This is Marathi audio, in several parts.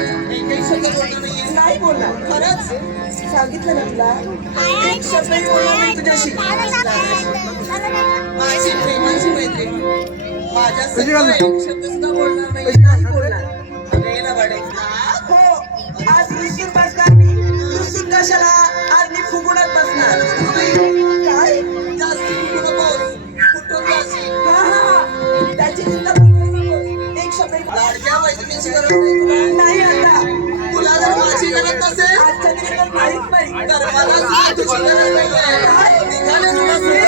एकही शब्द बोलणार नाहीये. नाही बोलणार. खरंच सांगितलं ना तुला, एक शब्दही बोलणार नाही तुझ्याशी. माझी प्रेमाची मैत्रीण माझ्या संग एक शब्द सुद्धा बोलणार नाही. नाही बोलणार. अगं ये ना बाडे. हो, आज निश्चित बसणार मी. दुसरी कशाला आज मी फुगुणात बसणार. काय? जास्त फुगू नकोस. कुठून जाशील? हा, त्याची चिंता करू नकोस. एक शब्दही बोल. लाडक्या मैत्रिणीची गरज नाही तुला. नाही आता. तुला जर माझी गरज नसेल आजच्या दिवशी तर काहीच नाही. तर मला सुद्धा तुझी गरज नाहीये. निघाले तुला सोडून.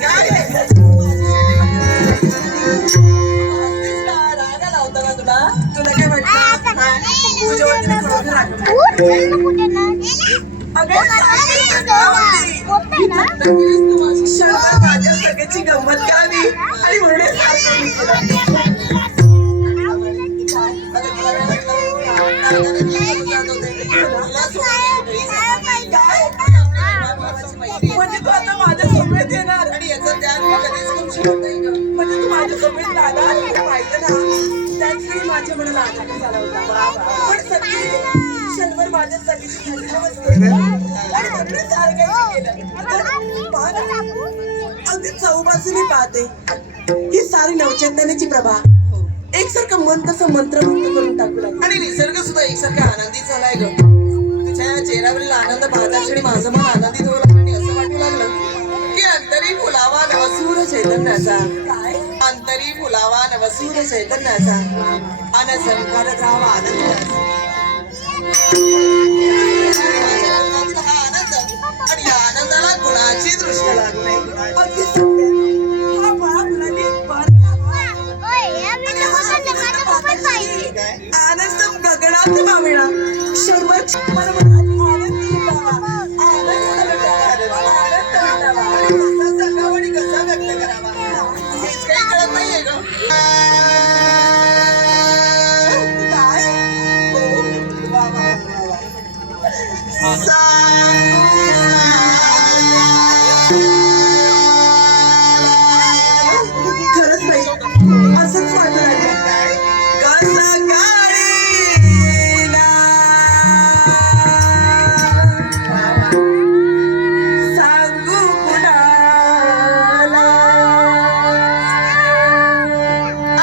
काय? हसतेस का? राग आला होता का तुला? तुला काय वाटतं? तुझ्या वतीने खरोखर आठवण. अगं, सांगितलं का होती? नक्कीच तू माझी क्षणभर माझ्या सगळ्याची गंमत करावी आणि म्हणून हे सारखं मी केलं. अगं तुला काय वाटलं? तुला सोडून काय? माझी मैत्रीण. म्हणजे तू आता माझ्या समवेत येणार आणि याचं ध्यान मी कधीच करू शकत नाही गं. म्हणजे तू माझ्या समवेत राहणार पाहिजे ना. त्याच वेळी माझ्या मनाला आघात झाला होता. पण सगळी क्षणभर माझ्यासाठी आणि म्हणून सारखायचं केलं. पाहा ना, अगदी चौबाजूने पाहते ही सारी नवचैतन्याची प्रभा एकसारखं मन तसं मंत्रमुग्ध करून टाकू लागलं. आणि निसर्ग सुद्धा एकसारखा आनंदी झालाय ग. तुझ्या चेहऱ्यावरील आनंद पाहता क्षणी माझं मन आनंदित होऊ लागलं आणि असं वाटू लागलं की अंतरी फुलावा नवसूर चैतन्याचा. काय? अंतरी फुलावा नवसूर चैतन्याचा अनसंकार राहावा आनंदाचा. हा आनंद आणि या आनंदाला गुणाची दृष्टी लागू नये. अगदी सत्य. हा फळा फुलांनी भरला आनंद गगनात मावेळा. क्षणभर मला मनात आनंद लुटावा. आनंद लुटावा. आनंद लुटावा. कसा सांगावा आणि कसा व्यक्त करावा हेच काही कळत नाहीये ग. काय? हो, वा वा वा वा. खरंच बाई असंच वाटू लागलं. कसं काळीला सांगू कुणाला. आ